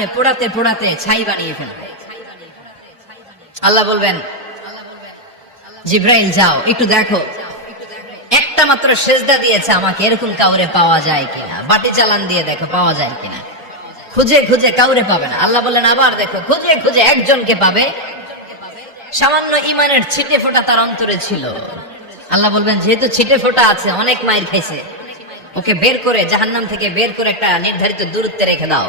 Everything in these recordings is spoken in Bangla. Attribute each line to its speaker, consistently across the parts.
Speaker 1: আগুনে পোড়াতে পোড়াতে ছাই বানিয়ে ফেলবে আল্লাহ বলবেন জিব্রাইল যাও একটু দেখো একটা মাত্র সেজদা দিয়েছে আমাকে এরকম কাউরে পাওয়া যায় কিনা বাটি চালান দিয়ে দেখো পাওয়া যায় কিনা খুঁজে খুঁজে কাউরে পাবে না আল্লাহ বলেন আবার দেখো খুঁজে খুঁজে একজনকে পাবে সামান্য ইমানের ছিটে ফোটা তার অন্তরে ছিল আল্লাহ বলবেন যেহেতু ছিটে ফোটা আছে অনেক মায়ের খাইছে ওকে বের করে জাহান্নাম থেকে বের করে একটা নির্ধারিত দূরত্বে রেখে দাও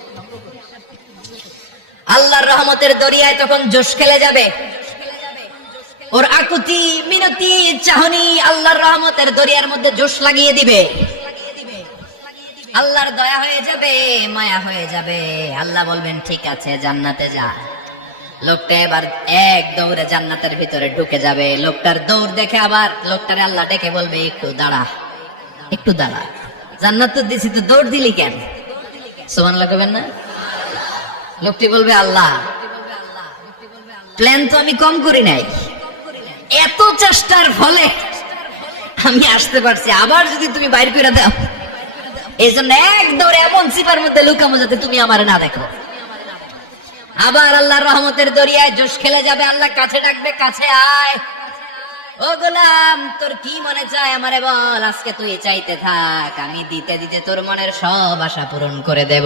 Speaker 1: আল্লাহর রহমতের দরিয়ায় তখন জোশ খেলে যাবে ওর আকুতি মিনতি চাহনি আল্লাহর রহমতের দরিয়ার মধ্যে জোশ লাগিয়ে দিবে আল্লাহর দয়া হয়ে যাবে মায়া হয়ে যাবে আল্লাহ বলবেন ঠিক আছে জান্নাতে যা লোকটা এবার এক দৌড়ে জান্নাতের ভিতরে ঢুকে যাবে লোকটার দৌড় দেখে আবার লোকটারে আল্লাহ ডেকে বলবে একটু দাঁড়া একটু দাঁড়া জান্নাত তো দিছি তো দৌড় দিলি কেন সোমান লাগবেন না লোকটি বলবে আল্লাহ প্ল্যান তো আমি কম করি নাই এত চেষ্টার ফলে আমি আসতে পারছি আবার যদি তুমি বাইর করে দাও এই জন্য এক এমন সিপার মধ্যে লুকামো যাতে তুমি আমার না দেখো আবার আল্লাহ রহমতের দরিয়ায় জোশ খেলে যাবে আল্লাহ কাছে ডাকবে কাছে আয় ও গোলাম তোর কি মনে চায় আমারে বল আজকে তুই চাইতে থাক আমি দিতে দিতে তোর মনের সব আশা পূরণ করে দেব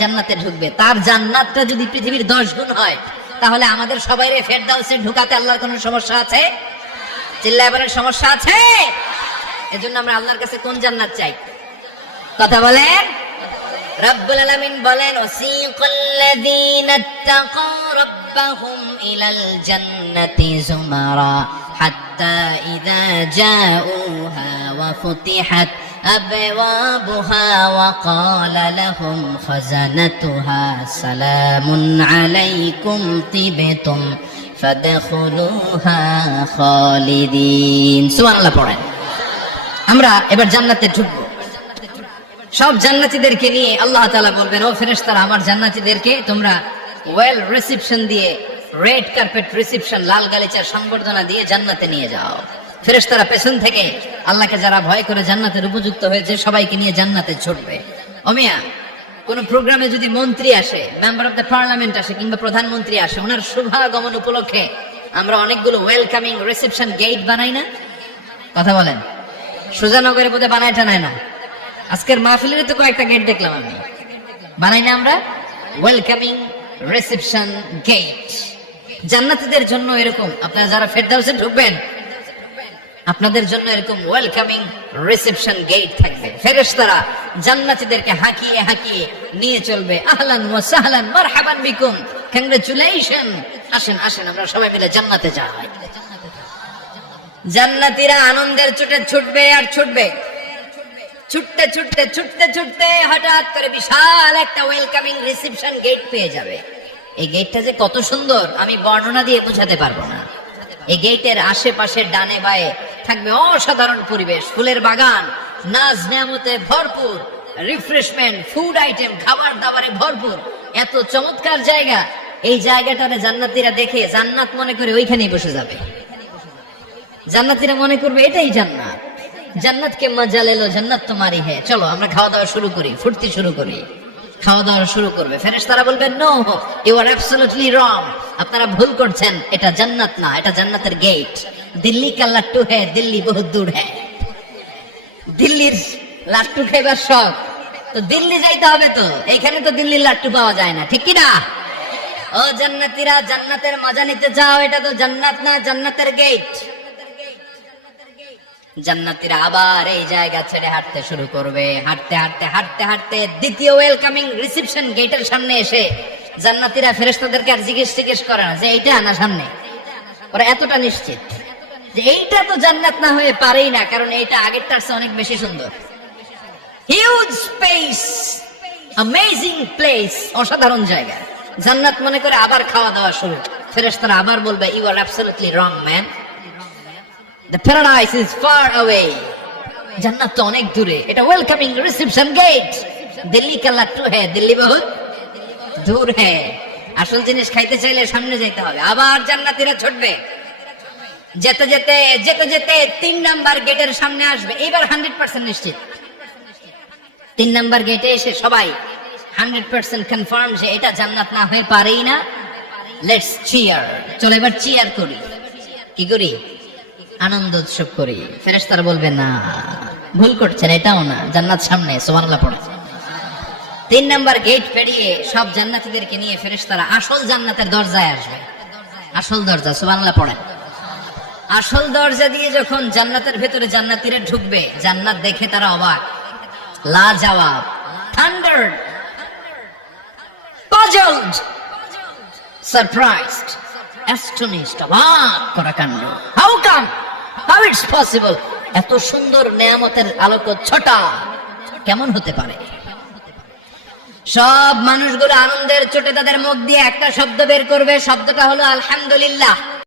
Speaker 1: জান্নাতে ঢুকবে তার জান্নাতটা যদি পৃথিবীর দশ গুণ হয় তাহলে আমাদের সবাই ফেরদাউসে ঢুকাতে আল্লাহর কোনো সমস্যা আছে চিল্লাইবারের সমস্যা আছে এজন্য আমরা আল্লাহর কাছে কোন জান্নাত চাই কথা বলেন রব্বুল আলামিন বলেন ওয়াসিকাল্লাযীনা তাকাউ রাব্বাহুম ইলাল জান্নাতি যুমারা হাত্তা ইযা জাউহা ওয়া ফুতিহাত أبوابها وقال لهم خزنتها سلام عليكم طبتم فادخلوها خالدين سبحان الله পড়েন আমরা এবার জান্নাতে ঢুকবো সব জান্নাতীদেরকে নিয়ে আল্লাহ তাআলা বলবেন ও ফেরেশতারা আমার জান্নাতীদেরকে তোমরা ওয়েল রিসেপশন দিয়ে রেড কার্পেট রিসেপশন লাল গালিচার সংবর্ধনা দিয়ে জান্নাতে নিয়ে যাও ফেরেস্তারা পেছন থেকে আল্লাহকে যারা ভয় করে জান্নাতের উপযুক্ত হয়েছে সবাইকে নিয়ে জান্নাতে ছুটবে অমিয়া কোন প্রোগ্রামে যদি মন্ত্রী আসে মেম্বার অফ দ্য পার্লামেন্ট আসে কিংবা প্রধানমন্ত্রী আসে ওনার শুভাগমন উপলক্ষে আমরা অনেকগুলো ওয়েলকামিং রিসেপশন গেট বানাই না কথা বলেন সুজানগরের মধ্যে বানায় টানায় না আজকের মাহফিলের তো কয়েকটা গেট দেখলাম আমি বানাই না আমরা ওয়েলকামিং রিসেপশন গেট জান্নাতীদের জন্য এরকম আপনারা যারা ফেরদাউসে ঢুকবেন আপনাদের জন্য এরকম ওয়েলকামিং রিসেপশন গেট থাকবে ফেরেশতারা জান্নাতিদেরকে হাঁকিয়ে হাঁকিয়ে নিয়ে চলবে আহলান ওয়া সাহলান মারহাবান বিকুম কংগ্রেচুলেশন আসেন আসেন আমরা সবাই মিলে জান্নাতে যাই জান্নাতিরা আনন্দের ছুটে ছুটবে আর ছুটবে ছুটতে ছুটতে ছুটতে ছুটতে হঠাৎ করে বিশাল একটা ওয়েলকামিং রিসেপশন গেট পেয়ে যাবে এই গেটটা যে কত সুন্দর আমি বর্ণনা দিয়ে বোঝাতে পারবো না এই গেটের আশেপাশে ডানে বায়ে থাকবে অসাধারণ পরিবেশ ফুলের বাগান নাজ নেয়ামতে ভরপুর রিফ্রেশমেন্ট ফুড আইটেম খাবার দাবারে ভরপুর এত চমৎকার জায়গা এই জায়গাটারে জান্নাতিরা দেখে জান্নাত মনে করে ওইখানেই বসে যাবে জান্নাতিরা মনে করবে এটাই জান্নাত জান্নাত কে মজাল এলো জান্নাত তোমারই হে চলো আমরা খাওয়া দাওয়া শুরু করি ফুটতে শুরু করি খাওয়া দাওয়া শুরু করবে ফেরেশ তারা বলবেন no you are absolutely wrong আপনারা ভুল করছেন এটা জান্নাত না এটা জান্নাতের গেট দিল্লি কা লাট্টু হ্যাঁ দিল্লি বহু দূর হ্যাঁ দিল্লির লাট্টু খাইবার শখ তো দিল্লি যাইতে হবে তো এখানে তো দিল্লির লাট্টু পাওয়া যায় না ঠিক কি না ও জান্নাতিরা জান্নাতের মজা নিতে যাও এটা তো জান্নাত না জান্নাতের গেট জান্নাতিরা আবার এই জায়গা ছেড়ে হাঁটতে শুরু করবে হাঁটতে হাঁটতে হাঁটতে হাঁটতে দ্বিতীয় ওয়েলকামিং রিসেপশন গেটের সামনে এসে জান্নাতিরা ফেরেস্তাদেরকে আর জিজ্ঞেস জিজ্ঞেস করে না যে এইটা আনা সামনে ওরা এতটা নিশ্চিত এইটা তো জান্নাত না হয়ে পারেই না কারণ এইটা আগেরটার তার অনেক বেশি সুন্দর হিউজ স্পেস অ্যামেজিং প্লেস অসাধারণ জায়গা জান্নাত মনে করে আবার খাওয়া দাওয়া শুরু ফেরেশতারা আবার বলবে you are absolutely wrong man the paradise is far away জান্নাত তো অনেক দূরে এটা ওয়েলকামিং রিসেপশন গেট দিল্লি কা টু হে দিল্লি বহুত দূর হ্যাঁ আসল জিনিস খাইতে চাইলে সামনে যাইতে হবে আবার জান্নাতীরা ছুটবে যেতে যেতে যেতে যেতে তিন নাম্বার গেটের সামনে আসবে এইবার হান্ড্রেড পার্সেন্ট নিশ্চিত তিন নাম্বার গেটে এসে সবাই হান্ড্রেড পার্সেন্ট কনফার্ম যে এটা জান্নাত না হয়ে পারেই না লেটস চিয়ার চলো এবার চিয়ার করি কি করি আনন্দ উৎসব করি ফেরেস তার বলবে না ভুল করছেন এটাও না জান্নাত সামনে সোমানলা পড়ে তিন নাম্বার গেট পেরিয়ে সব জান্নাতিদেরকে নিয়ে ফেরেস তারা আসল জান্নাতের দরজায় আসবে আসল দরজা সোমানলা পড়ে আসল দরজা দিয়ে যখন জান্নাতের ভেতরে জান্নাতিরা ঢুকবে জান্নাত দেখে তারা অবাক লা জবাব পাজলড সারপ্রাইজড অ্যাস্টোনিস্ট অবাক করা কাণ্ড how come how it's possible এত সুন্দর নেয়ামতের আলোক ছটা কেমন হতে পারে সব মানুষগুলো আনন্দের চোটে তাদের মুখ দিয়ে একটা শব্দ বের করবে শব্দটা হলো আলহামদুলিল্লাহ